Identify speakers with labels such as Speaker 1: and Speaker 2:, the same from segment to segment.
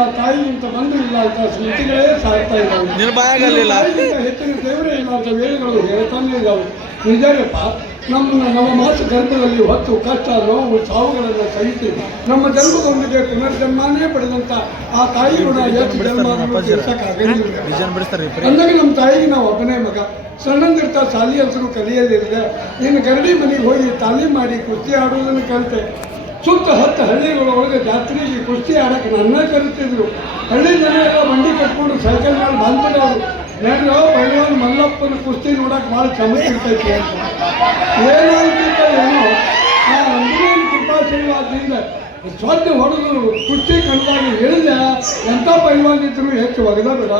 Speaker 1: ಅಂತ ಸ್ಮೃತಿಗಳೇ ಸಾಕ್ತಾ ಇದ್ದಾವೆ.
Speaker 2: ನಿನ್ನ ಬಾಯಾಗಲ್ಲಿಲ್ಲ.
Speaker 1: ತಾಯಿಗಿಂತ ಹೆಚ್ಚಿನ ದೇವರೇ ಇಲ್ಲ ಅಂತ ವೇಳೆಗಳು ಹೇಳ್ತಾನೆ ಇದ್ದಾವೆ. ನಿಜಾರಪ್ಪ ನಮ್ಮ ನಮ್ಮ ಮಾತು ಗರ್ಭದಲ್ಲಿ ಹೊತ್ತು ಕಷ್ಟ ನೋವು ಸಾವುಗಳನ್ನು ಸಹಿಸಿ ನಮ್ಮ ಜನ್ಮದೊಂದಿಗೆ ಪುನರ್ಜನ್ಮನೇ ಪಡೆದಂತ ಆ ತಾಯಿ ಋಣ ಎಷ್ಟು ಅಂದಾಗ ನಮ್ಮ ತಾಯಿಗೆ ನಾವು ಒಬ್ಬನೇ ಮಗ. ಸಣ್ಣಂದಿರ್ತ ಶಾಲಿ ಹೆಸರು ಕಲಿಯಲಿಲ್ಲ ನೀನು ಗರಡಿ ಮನೆಗೆ ಹೋಗಿ ತಾಲೀಮ್ ಮಾಡಿ ಕುಸ್ತಿ ಆಡುವುದನ್ನು ಕಲಿತೆ. ಸುತ್ತ ಹತ್ತು ಹಳ್ಳಿಗಳೊಳಗೆ ಜಾತ್ರೆಗೆ ಕುಸ್ತಿ ಆಡಕ್ಕೆ ನನ್ನ ಕರೀತಿದ್ರು. ಹಳ್ಳಿ ಜನ ಎಲ್ಲ ಬಂಡಿ ಕಟ್ಕೊಂಡು ಸೈಕಲ್ ಮೇಲೆ ಬಂದ್ಬಿಡೋರು ನಾನು ಭಗವಾನ್ ಮಲ್ಲಪ್ಪನ ಕುಸ್ತಿ ನೋಡಕ್ಕೆ ಭಾಳ ಚಮಕ್ ಇರ್ತೈತಿ ಅಂತ. ಏನಾಯ್ತಿತ್ತ ಏನು? ಆ ಅಂಜನೇಯನ ಕೃಪಾಶೀರ್ವಾದದಿಂದ ಸೊಡ್ಡು ಹೊಡೆದು ಕುಸ್ತಿ ಕಂಡಾಗ ಹೇಳಿದ ಎಂಥ ಇದ್ರು ಹೆಚ್ಚು ಒಗದ ಬಿಡ.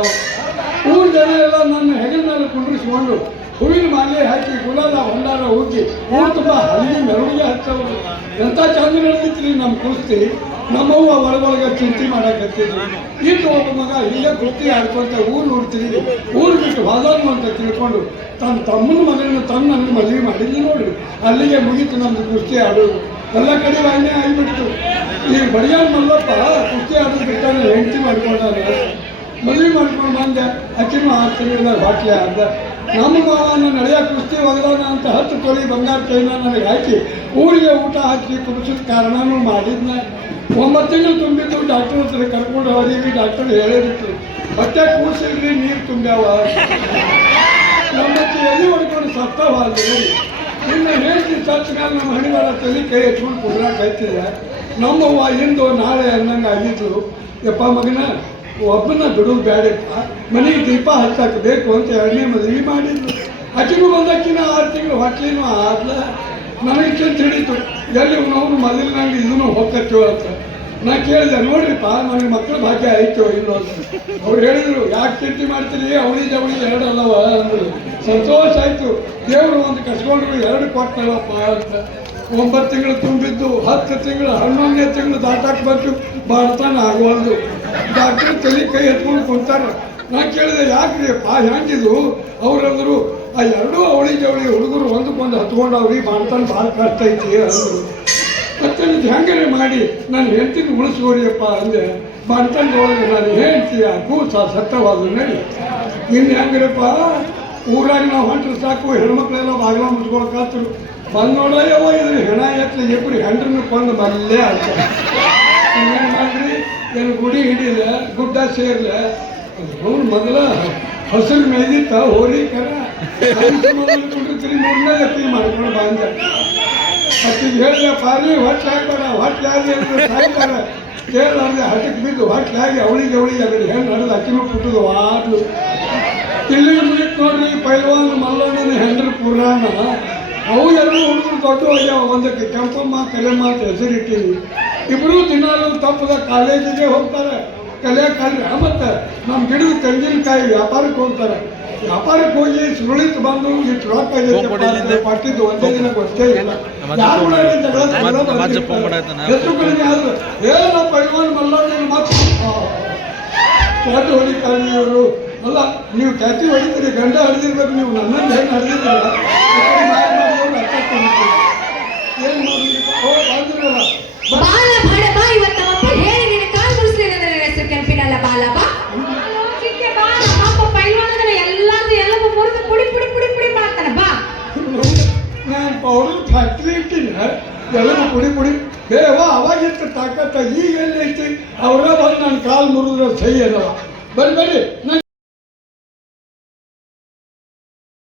Speaker 1: ಊರು ಜನ ಎಲ್ಲ ನನ್ನ ಹೆಗಲ ಮೇಲೆ ಕುಂಡ್ರಿಸ್ಕೊಂಡು ಹೂವಿನ ಮಾಲೆ ಹಾಕಿ ಗುಲಾಲ ಹೊಂಡಾರ ಹೋಗಿ ಊರು ತುಂಬ ಹಳ್ಳಿ ಮೆರವಣಿಗೆ ಹಚ್ಚವರು. ಎಂಥ ಚಂದ ನಡೆದಿತ್ತು ನಮ್ಮ ಕುಸ್ತಿ? ನಮ್ಮವ್ವ ಒಳಗೊಳಗೆ ಚಿಂತೆ ಮಾಡಕತ್ತಿದ್ರು. ಈಗ ಒಬ್ಬ ಮಗ ಇಲ್ಲೇ ಕೃತಿ ಆಡ್ಕೊಂತ ಊರು ನೋಡ್ತೀರಿ ಊರು ಬಿಟ್ಟು ಹೋದನು ಅಂತ ತಿಳ್ಕೊಂಡು ತನ್ನ ತಮ್ಮನ ಮಗನ ತನ್ನ ನನ್ನ ಮದುವೆ ಮಾಡಿದ್ವಿ ನೋಡ್ರಿ ಅಲ್ಲಿಗೆ ಮುಗೀತು ನಮ್ದು ಕುಸ್ತಿ ಆಡೋದು. ಎಲ್ಲ ಕಡೆ ವಾಯನೆ ಆಗಿಬಿಡ್ತು. ಈ ಬಡಿಯಾನ್ ಮಲ್ಲಪ್ಪ ಕುಸ್ತಿ ಆಡೋದು ಬಿಟ್ಟಾನೆ ಹೆಂಡತಿ ಮಾಡ್ಕೊಂಡ ಮದುವೆ ಮಾಡ್ಕೊಂಡು ಬಂದೆ. ಅಕ್ಕಿನೂ ಆರು ತಿಂಗಳ ಬಾಟ್ಲಿ ಆದ ನಮ್ಮ ಮಾವ ನನ್ನ ಕುಸ್ತಿ ಒಗದಾನ ಅಂತ ಹತ್ತು ತೊಲಿ ಬಂಗಾರ ಚೈನ ನನಗೆ ಹಾಕಿ ಊರಿಗೆ ಊಟ ಹಾಕಿ ಕುಡಿಸಿದ ಕಾರಣನೂ ಮಾಡಿದ್ನ. ಒಂಬತ್ತು ತಿಂಗಳು ತುಂಬಿದ್ದು ಡಾಕ್ಟರ್ ಹತ್ರ ಕರ್ಕೊಂಡು ಹೋದೀವಿ, ಡಾಕ್ಟರ್ ಹೇಳಿದ್ರು, ಮತ್ತೆ ಕೂಸಿಲ್ರಿ ನೀರು ತುಂಬ್ಯಾವ? ನಮ್ಮತ್ತೆ ಎಲ್ಲಿ ಹೊಡ್ಕೊಂಡು ಸತ್ತವ ಅಲ್ಲಿ ಇನ್ನು ಹೇಳ್ತಿ ಸಚ್ಚಗಾಲ ನಮ್ಮ ಹಣಿವಾರ ತಲೆ ಕೈ ಎತ್ಕೊಂಡು ಕುಡ್ರಾಕ್ ಹಚ್ಚಿದೆ ನಮ್ಮವ್ವ ಇಂದು ನಾಳೆ ಅನ್ನಂಗೆ ಆಗಿದ್ರು ಯಪ್ಪ ಮಗನ ಒಬ್ಬನ ಬಿಡೋದು ಬೇಡಪ್ಪ ಮನೆಗೆ ದೀಪ ಹಚ್ಚಕ್ಕೆ ಬೇಕು ಅಂತ ಎರಡನೇ ಮದುವೆ ಮಾಡಿದ್ರು. ಅಕ್ಕಿನೂ ಬಂದಕ್ಕಿನ ಆರು ತಿಂಗಳು ಹೊಟ್ಲಿನೂ ಆದ್ಲ ನನಗೆ ಚಂದ ಹಿಡಿತು. ಎಲ್ಲಿ ನಾವು ಮೊದಲಿನಂಗೆ ಇದನ್ನು ಹೋಗ್ಕತ್ತೀವ ಅಂತ. ನಾ ಕೇಳಿದೆ, ನೋಡ್ರಿಪ್ಪ ನನಗೆ ಮಕ್ಕಳ ಭಾಗ್ಯ ಆಯ್ತು ಇಲ್ಲೋ ಅಂತ. ಅವ್ರು ಹೇಳಿದ್ರು, ಯಾಕೆ ಚಿಂತೆ ಮಾಡ್ತೀರಿ? ಅವಳಿ ಜವಳಿ ಎರಡು ಅಲ್ಲವ ಅಂದ್ರು. ಸಂತೋಷ ಆಯ್ತು. ದೇವರು ಒಂದು ಕಸ್ಕೊಂಡ್ರು, ಎರಡು ಕೊಟ್ಟಲ್ಲಪ್ಪ ಅಂತ. ಒಂಬತ್ತು ತಿಂಗಳು ತುಂಬಿದ್ದು, ಹತ್ತು ತಿಂಗಳು, ಹನ್ನೊಂದನೇ ತಿಂಗಳು ದಾಟಾಕ್ ಬಂತು. ಬಾಡ್ತಾನ ಆಗುವಲ್ದು. ಡಾಕ್ಟರ್ ತಲೆ ಕೈ ಎತ್ಕೊಂಡು ಕುಂತಾರೆ. ನಾ ಕೇಳಿದೆ ಯಾಕೆ ಪಾ ಹೆಂಗಿದು ಅವ್ರಂದ್ರು, ಆ ಎರಡೂ ಅವಳಿ ಜವಳಿ ಹುಡುಗರು ಒಂದಕ್ಕೊಂದು ಹತ್ಕೊಂಡವ್ರಿ ಬಾಳ್ತಾನ ಭಾಳ ಕಷ್ಟ ಐತಿ ಅಂದರು. ಮತ್ತೆ ನಿಮ್ದು ಹೆಂಗೇ ಮಾಡಿ ನಾನು ಹೆಂಡತಿನ ಉಳಿಸ್ಕೋರಿಯಪ್ಪ ಅಂದೆ. ಬಾಣ್ತನದೊಳಗೆ ನಾನು ಹೇಳ್ತೀಯ ಕೂಸ ಸತ್ತವಾದ ನಡಿ. ಇನ್ನು ಹೆಂಗ್ರಪ್ಪ? ಊರಾಗ ನಾವು ಹೊಂಟ್ರೆ ಸಾಕು, ಹೆಣ್ಮಕ್ಳೆಲ್ಲ ಬಾಗಿಲ ಮುಚ್ಕೊಳಕಾತ್ರು ಬಂದ್ ನೋಡಯ್ಯವ ಇದ್ರ ಹೆಣ ಎತ್ತಲಿ ಇಬ್ಬರು ಹೆಂಡ್ರನ್ನು ಕೊಂದು ಬಲ್ಲೇ ಅಂತ ಏನು ಮಾಡ್ರಿ ಏನು ಗುಡಿ ಹಿಡಿಲ ಗುಡ್ಡ ಸೇರ್ಲ? ಅವ್ನು ಮೊದಲ ಹಸಿರು ಮೇದಿತ್ತ ಹೋರಿ ಕರ. ಕುಂಡಿರ್ತೀರಿ ಮೂರನೇ ಎತ್ತಿ ಮಾಡ್ಕೊಂಡು ಬಂದ. ಅತ್ತಿಗೆ ಹೇಳಿದೆ ಪಾರಿ ಹೊಟ್ಟೆ ಹಾಕ್ಬೇಡ ಹೊಟ್ಟೆ ಆಗಿ ಅಂದ್ರೆ ಸಾಯ್ತಾರ. ಕೇಳಾರ್ದೆ ಹಠಕ್ಕೆ ಬಿದ್ದು ಹೊಟ್ಟೆ ಆಗಿ ಅವಳಿಗೆ ಅವಳಿಗೆ ಅದನ್ನ ಹೆಣ್ಣು ನಡೆದು ಅಕ್ಕಿನೂ ಪುಟ್ಟದು ವಾಟ್ಲು ಇಲ್ಲಿ ಮುಗಿತು ನೋಡ್ರಿ, ಪೈಲ್ವಾನ್ ಮಲ್ಲಣ್ಣನ ಹೆಂಡ್ರ ಪುರಾಣ. ಅವು ಎರಡು ಹುಡುಗರು ದೊಡ್ಡ ಹೋಗ್ಯಾವ ಒಂದಕ್ಕೆ ಕೆಂಪಮ್ಮ ಕಲೆಮ್ಮ ಅಂತ ಹೆಸರಿಟ್ಟಿವಿ ಇಬ್ಬರು ದಿನಾಲು ತಪ್ಪದ ಕಾಲೇಜಿಗೆ ಹೋಗ್ತಾರೆ ಕಲೆ ಕಲ್ರಿ. ಮತ್ತೆ ನಮ್ಮ ಗಿಡದ ತೆಂಗಿನಕಾಯಿ ವ್ಯಾಪಾರಕ್ಕೆ ಹೋಗ್ತಾರೆ. ವ್ಯಾಪಾರಕ್ಕೆ ಹೋಗಿ ಸುರುಳಿತ್ ಬಂದು ಇಷ್ಟು ರೊಕ್ಕ. ಪಟ್ಟಿದ್ದು ಒಂದೇ ದಿನ ಗೊತ್ತೇ ಇಲ್ಲ. ಯಾರು. ಹೆಚ್ಚು ಕಡಿಮೆ ಆದ್ರೆ. ಏನೋ ಪೈಲ್ವಾನ್ ನೀನು ಮತ್ತೆ ತೋಟ ಹೊಡಿತಾರೆ ಅವರು ಅಲ್ಲ ನೀವು ಕ್ಯಾತಿ ಹೊಡಿತೀರಿ ಗಂಡ ಹಡಿದಿರ್ಬೇಕು ನೀವು ನನ್ನನ್ನು ಹೆಣ್ಣು
Speaker 3: ಬಾಲ ಬಾಡ ಬಾ ಇವತ್ತು ಅಪ್ಪ ಹೇಳಿ ನಿನ್ನ ಕಾಲ್ ಮುರಿಸ್ಲಿಲ್ಲ ನನ್ನ ಹೆಸರು ಕೆಂಪಿನಲ್ಲ ಬಾಲ ಬಾ ಚಿಕ್ಕ ಬಾಲ ಪಾಪ ಪೈಲ್ವಾನದನ್ನ ಎಲ್ಲಾರ್ದು ಎಲ್ಲವೂ ಮುರಿದು ಪುಡಿ ಪುಡಿ ಪುಡಿ ಪುಡಿ ಮಾಡ್ತಾನೆ ಬಾ
Speaker 1: ನಾನು ಪೌಡರ್ ಫ್ಯಾಕ್ಟ್ರಿ ಇಟ್ಟಿನ ಎಲ್ಲರೂ ಪುಡಿ ಪುಡಿ ಬೇವ ಅವಾಗಿತ್ತು ತಾಕತ್ತ ಈಗ ಎಲ್ಲಿ ಐತಿ ಅವರ ಬಂದು ನನ್ನ ಕಾಲು ಮುರಿದ್ರೆ ಸಹಿ ಅದಾವ ಬರ್ರಿ ಬರ್ರಿ ನಾನು